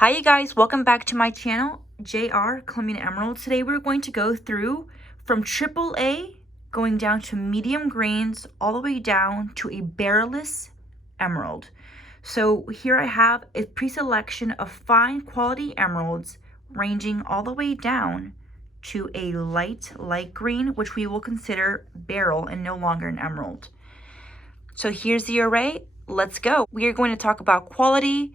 Hi you guys, welcome back to my channel, JR Colombian Emerald. Today we're going to go through from AAA going down to medium greens all the way down to a barrelless emerald. So here I have a pre-selection of fine quality emeralds ranging all the way down to a light green, which we will consider beryl and no longer an emerald. So here's the array. Let's go. We are going to talk about quality,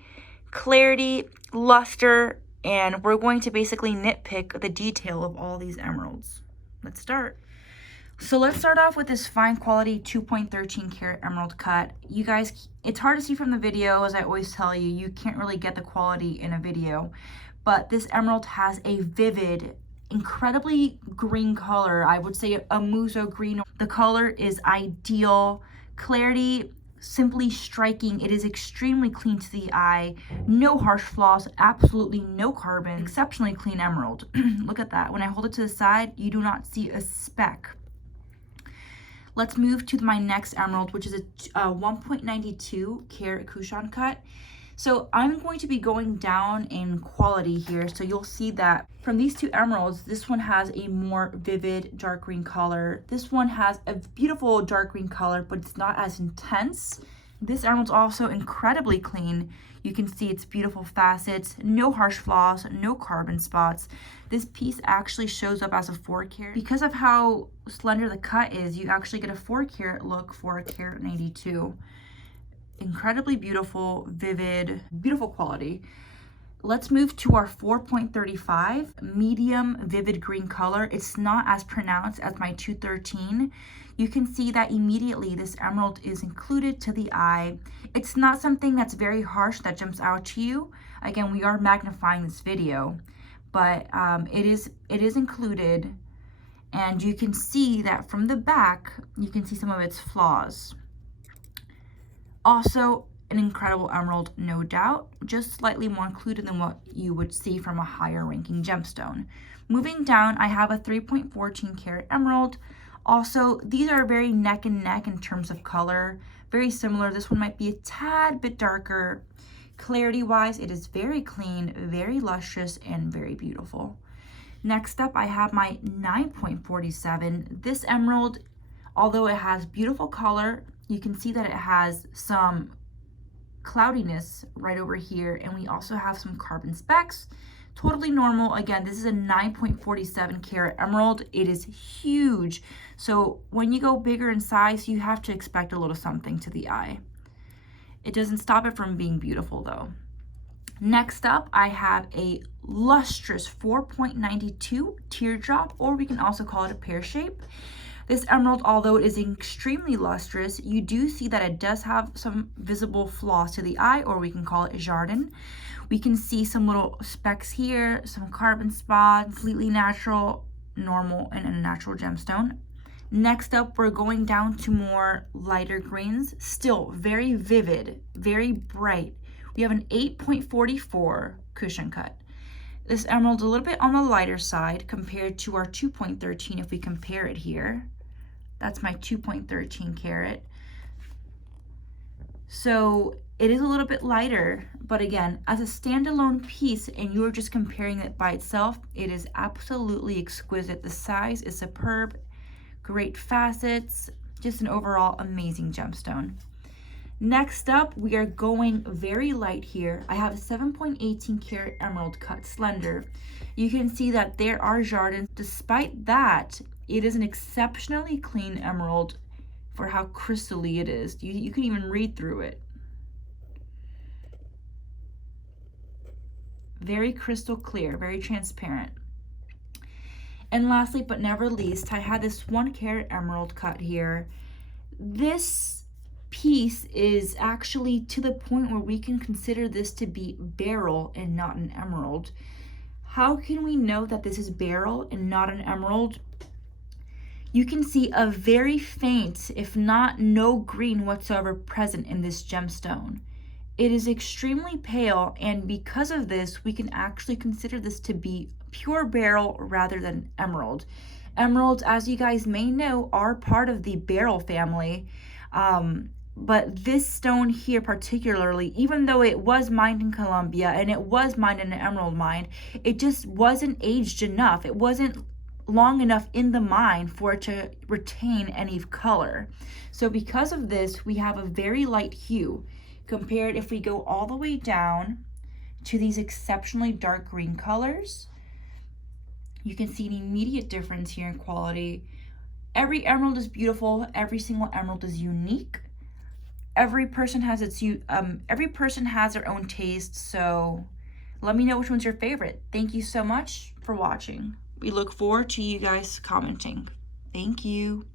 clarity, luster, and we're going to basically nitpick the detail of all these emeralds. Let's start. So let's start off with this fine quality 2.13 karat emerald cut. You guys, it's hard to see from the video, as I always tell you, you can't really get the quality in a video, but this emerald has a vivid, incredibly green color. I would say a muso green. The color is ideal. Clarity, simply striking. It is extremely clean to the eye, no harsh flaws, absolutely no carbon, exceptionally clean emerald. Look at that. When I hold it to the side, you do not see a speck. Let's move to my next emerald, which is a 1.92 karat Kushan cut. So I'm going to be going down in quality here. So you'll see that from these two emeralds, this one has a more vivid dark green color. This one has a beautiful dark green color, but it's not as intense. This emerald's also incredibly clean. You can see its beautiful facets, no harsh flaws, no carbon spots. This piece actually shows up as a 4 karat. Because of how slender the cut is, you actually get a 4 karat look for a carat and 82. Incredibly beautiful, vivid, beautiful quality. Let's move to our 4.35 medium vivid green color. It's not as pronounced as my 213. You can see that immediately this emerald is included to the eye. It's not something that's very harsh that jumps out to you. Again, we are magnifying this video, but it is included, and you can see that from the back, you can see some of its flaws. Also, an incredible emerald, no doubt, just slightly more included than what you would see from a higher ranking gemstone. Moving down, I have a 3.14 karat emerald. Also, these are very neck and neck in terms of color, very similar. This one might be a tad bit darker. Clarity wise, it is very clean, very lustrous, and very beautiful. Next up, I have my 9.47. This emerald, although it has beautiful color, you can see that it has some cloudiness right over here, and we also have some carbon specks. Totally normal. Again, this is a 9.47 karat emerald. It is huge. So when you go bigger in size, you have to expect a little something to the eye. It doesn't stop it from being beautiful though. Next up, I have a lustrous 4.92 teardrop, or we can also call it a pear shape. This emerald, although it is extremely lustrous, you do see that it does have some visible flaws to the eye, or we can call it jardin. We can see some little specks here, some carbon spots, completely natural, normal, and a natural gemstone. Next up, we're going down to more lighter greens, still very vivid, very bright. We have an 8.44 cushion cut. This emerald's a little bit on the lighter side compared to our 2.13 if we compare it here. That's my 2.13 karat. So it is a little bit lighter, but again, as a standalone piece and you're just comparing it by itself, it is absolutely exquisite. The size is superb, great facets, just an overall amazing gemstone. Next up, we are going very light here. I have a 7.18 karat emerald cut slender. You can see that there are jardins. Despite that, it is an exceptionally clean emerald for how crystally it is. You can even read through it. Very crystal clear, very transparent. And lastly, but never least, I had this 1 karat emerald cut here. This piece is actually to the point where we can consider this to be beryl and not an emerald. How can we know that this is beryl and not an emerald? You can see a very faint, if not no green whatsoever present in this gemstone. It is extremely pale, and because of this, we can actually consider this to be pure beryl rather than emerald. Emeralds, as you guys may know, are part of the beryl family. But this stone here particularly, even though it was mined in Colombia and it was mined in an emerald mine, it just wasn't aged enough. It wasn't long enough in the mine for it to retain any color. So because of this, we have a very light hue compared if we go all the way down to these exceptionally dark green colors. You can see an immediate difference here in quality. Every emerald is beautiful. Every single emerald is unique. Every person has their own taste, so let me know which one's your favorite. Thank you so much for watching. We look forward to you guys commenting. Thank you.